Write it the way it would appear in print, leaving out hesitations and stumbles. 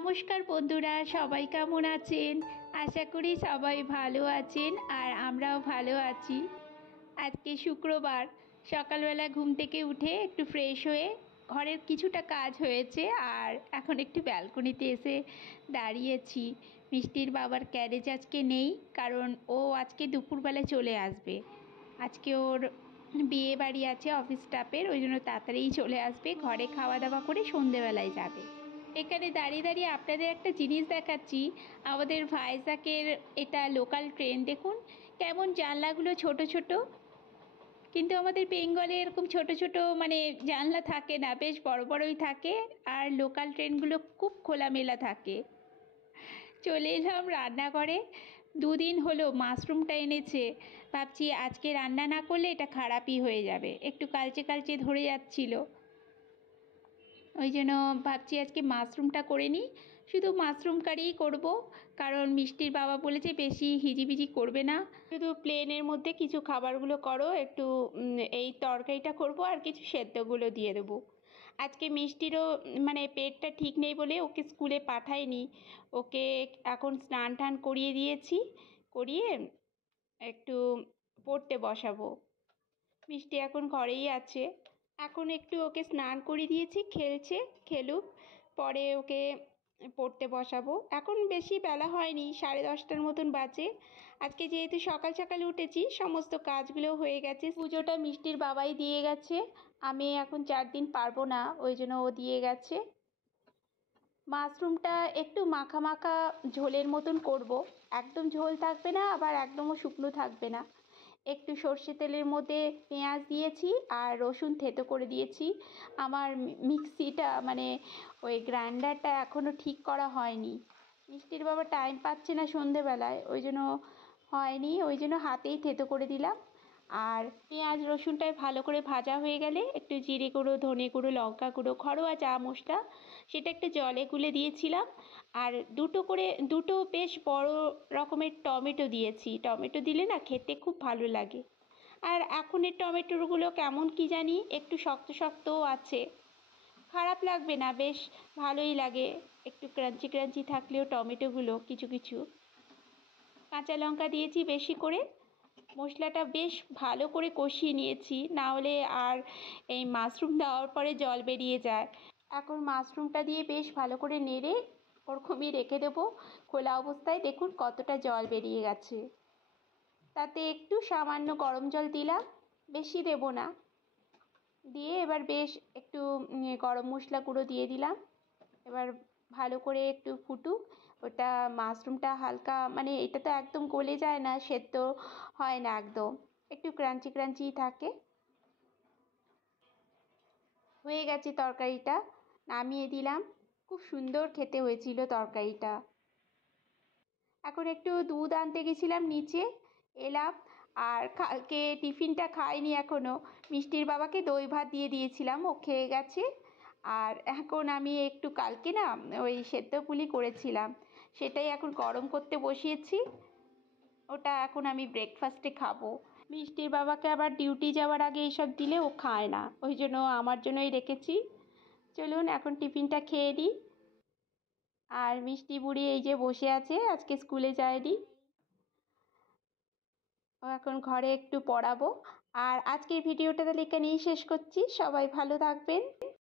নমস্কার বন্ধুরা, সবাই কেমন আছেন? আশা করি সবাই ভালো আছেন আর আমরাও ভালো আছি। আজকে শুক্রবার, সকালবেলা ঘুম থেকে উঠে একটু ফ্রেশ হয়ে ঘরের কিছুটা কাজ হয়েছে আর এখন একটু ব্যালকনিতে এসে দাঁড়িয়েছি। মিষ্টির বাবার ক্যারেজ আজকে নেই, কারণ ও আজকে দুপুরবেলা চলে আসবে। আজকে ওর বিয়ে বাড়ি আছে অফিস স্টাফের, ওই জন্য তাড়াতাড়ি চলে আসবে। ঘরে খাওয়া দাওয়া করে সন্ধেবেলায় যাবে। এখানে দাঁড়িয়ে দাঁড়িয়ে আপনাদের একটা জিনিস দেখাচ্ছি। আমাদের ভাইজ্যাকের এটা লোকাল ট্রেন, দেখুন কেমন জানলাগুলো ছোট ছোট। কিন্তু আমাদের বেঙ্গলে এরকম ছোট ছোট মানে জানলা থাকে না, বেশ বড় বড়ই থাকে। আর লোকাল ট্রেনগুলো খুব খোলামেলা থাকে। চলে এলাম রান্নাঘরে। দুদিন হলো মাশরুমটা এনেছে, ভাবছি আজকে রান্না না করলে এটা খারাপই হয়ে যাবে, একটু কালচে কালচে ধরে যাচ্ছিল। ওই জন্য ভাবছি আজকে মাশরুমটা করে নিই, শুধু মাশরুম কারিই করব। কারণ মিষ্টির বাবা বলেছে বেশি হিজিবিজি করবে না, শুধু প্লেনের মধ্যে কিছু খাবারগুলো করো, একটু এই তরকারিটা করব আর কিছু সেদ্ধগুলো দিয়ে দেবো। আজকে মিষ্টিরও মানে পেটটা ঠিক নেই বলে ওকে স্কুলে পাঠাইনি। ওকে এখন স্নান টান করিয়ে দিয়েছি, করিয়ে একটু পড়তে বসাবো। মিষ্টি এখন ঘরেই আছে। এখন একটু ওকে স্নান করিয়ে দিয়েছি, খেলছে, খেলুক, পরে ওকে পড়তে বসাবো। এখন বেশি বেলা হয়নি, 10:30টার মতন বাজে। আজকে যেহেতু সকাল সকাল উঠেছি, সমস্ত কাজগুলো হয়ে গেছে। পুজোটা মিষ্টির বাবাই দিয়ে গেছে, আমি এখন 4 দিন পারবো না, ওই জন্য ও দিয়ে গেছে। মাশরুমটা একটু মাখা মাখা ঝোলের মতন করব, একদম ঝোল থাকবে না, আবার একদমও শুকনো থাকবে না। একটু সর্ষে তেলের মধ্যে পেঁয়াজ দিয়েছি আর রসুন থেতো করে দিয়েছি। আমার মিক্সিটা মানে ওই গ্রাইন্ডারটা এখনও ঠিক করা হয়নি। মিষ্টির বাবা টাইম পাচ্ছে না সন্ধেবেলায়, ওই জন্য হয়নি, ওই জন্য হাতেই থেতো করে দিলাম। আর পেঁয়াজ রসুনটায় ভালো করে ভাজা হয়ে গেলে একটু জিরে গুঁড়ো, ধনে গুঁড়ো, লঙ্কা গুঁড়ো, ঘরোয়া চা মশলা, সেটা একটু জলে গুলে দিয়েছিলাম। আর দুটো বেশ বড় রকমের টমেটো দিয়েছি। টমেটো দিলে না খেতে খুব ভালো লাগে। আর এখনের টমেটোগুলো কেমন কি জানি, একটু শক্ত শক্তও আছে, খারাপ লাগবে না, বেশ ভালোই লাগে। একটু ক্রাঞ্চি ক্রাঞ্চি থাকলেও টমেটোগুলো কিছু কিছু। কাঁচা লঙ্কা দিয়েছি বেশি করে। মশলাটা বেশ ভালো করে কষিয়ে নিয়েছি, না হলে আর এই মাশরুম দেওয়ার পরে জল বেরিয়ে যায়। এখন মাশরুমটা দিয়ে বেশ ভালো করে নেড়ে ওরকমই রেখে দেবো। খোলা অবস্থায় দেখুন কতটা জল বেরিয়ে গেছে। তাতে একটু সামান্য গরম জল দিলাম, বেশি দেব না। দিয়ে এবার বেশ একটু গরম মশলা গুঁড়ো দিয়ে দিলাম। এবার ভালো করে একটু ফুটুক। ওটা মাশরুমটা হালকা মানে এটা তো একদম গলে যায় না, সেদ্ধ হয় না একদম, একটু ক্রাঞ্চি ক্রাঞ্চি থাকে। হয়ে গেছে তরকারিটা, নামিয়ে দিলাম। খুব সুন্দর খেতে হয়েছিল তরকারিটা। এখন একটু দুধ আনতে গেছিলাম নিচে, এলাম। আর কালকে টিফিনটা খাইনি এখনও, মিষ্টির বাবাকে দই ভাত দিয়ে দিয়েছিলাম, ও খেয়ে গেছে। আর এখন আমি একটু কালকে না ওই সেদ্ধ পুলি করেছিলাম, সেটাই এখন গরম করতে বসিয়েছি। ওটা এখন আমি ব্রেকফাস্টে খাবো। মিষ্টির বাবাকে আবার ডিউটি যাওয়ার আগে এইসব দিলে ও খায় না, ওই জন্য আমার জন্যই রেখেছি। চলুন এখন টিফিনটা খেয়ে নিই। আর মিষ্টি বুড়ি এই যে বসে আছে, আজকে স্কুলে যায়নি, ও এখন ঘরে একটু পড়াবো। আর আজকের ভিডিওটা তাহলে এখানেই শেষ করছি। সবাই ভালো থাকবেন।